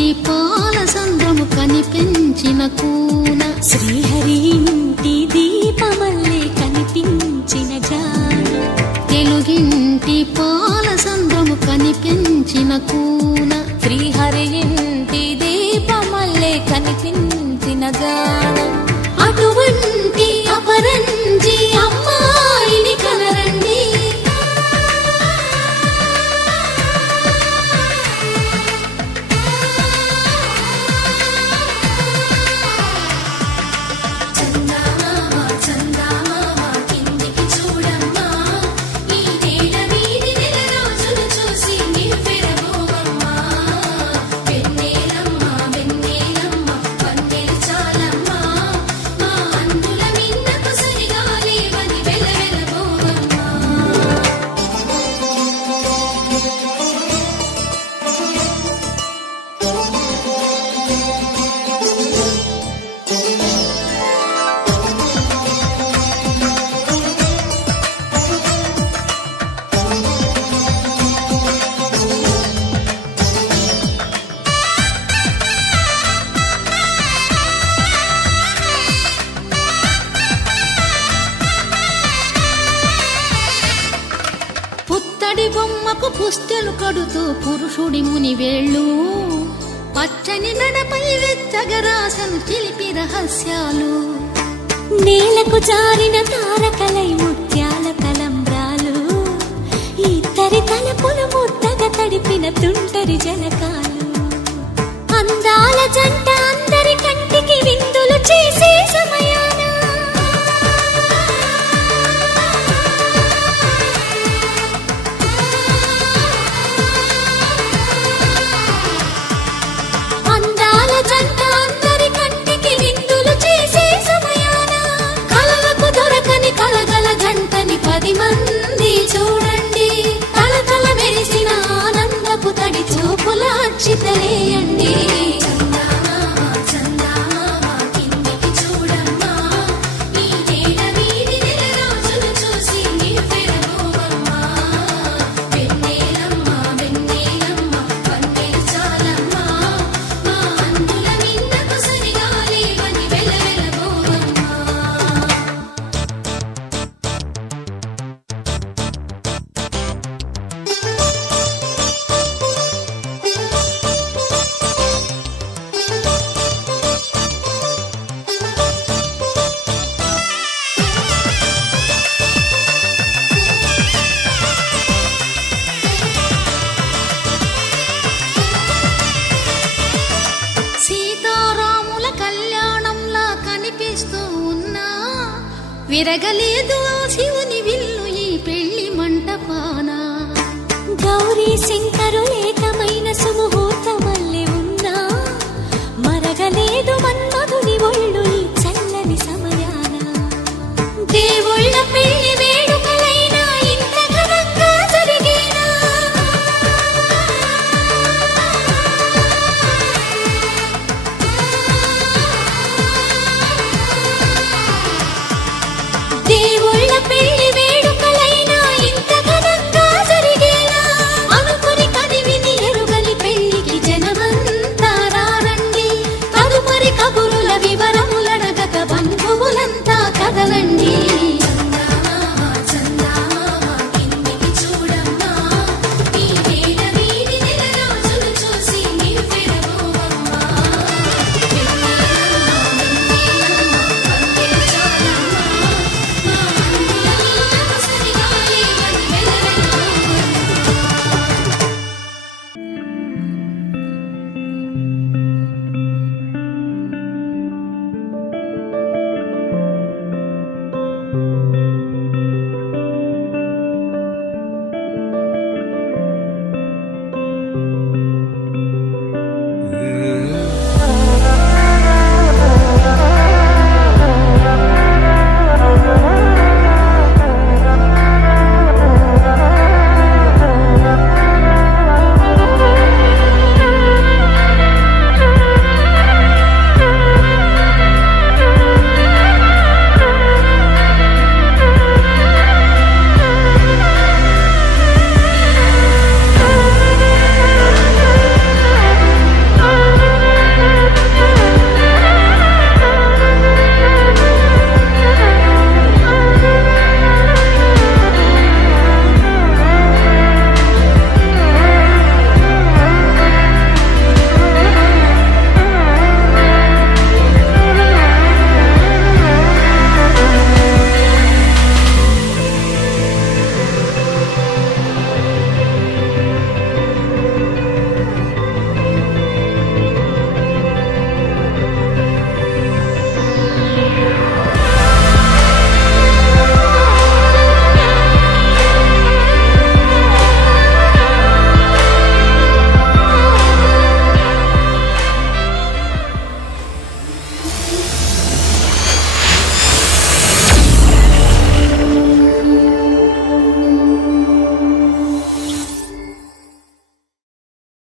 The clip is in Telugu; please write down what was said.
తెలుగింటి పాల సంద్రము కనిపించిన కూన శ్రీహరి ఇంటి దీపమల్లే కనిపించిన జాన తెలుగింటి పాల సంద్రము కనిపించిన కూన శ్రీహరి ఇంటి దీపమల్లే కనిపించిన జాన అటువంటి అపరంజి అమ్మాయిని కనరండి పుత్తడి బొమ్మకు పుస్తెలు కడుతూ పురుషుడి ముని వేళ్ళు పచ్చని నడపై వెచ్చగరాసను చిలిపి రహస్యాలు నేలకు జారిన తారకలై ముత్యాల తలంబ్రాలు ఇద్దరి తలపులు ముద్దగా తడిపిన తుంటరి జలకాలు అందాల జంట అందరి కంటికి విందులు చేసే సమయాన అందాల జంట అందరి కంటికి విందులు చేసే సమయాన కలలకు దొరకని కలగల జంటని 10 మంది చూడండి తలతల మెరిసిన ఆనందపు తడి చూపుల అక్షితలేయండి సీతారాముల కళ్యాణంలా కనిపిస్తూ ఉన్నా విరగలేదు ఆ శివుని విల్లు ఈ పెళ్లి మంటపాన గౌరీ శంకరులేకమైన సుముహూర్తం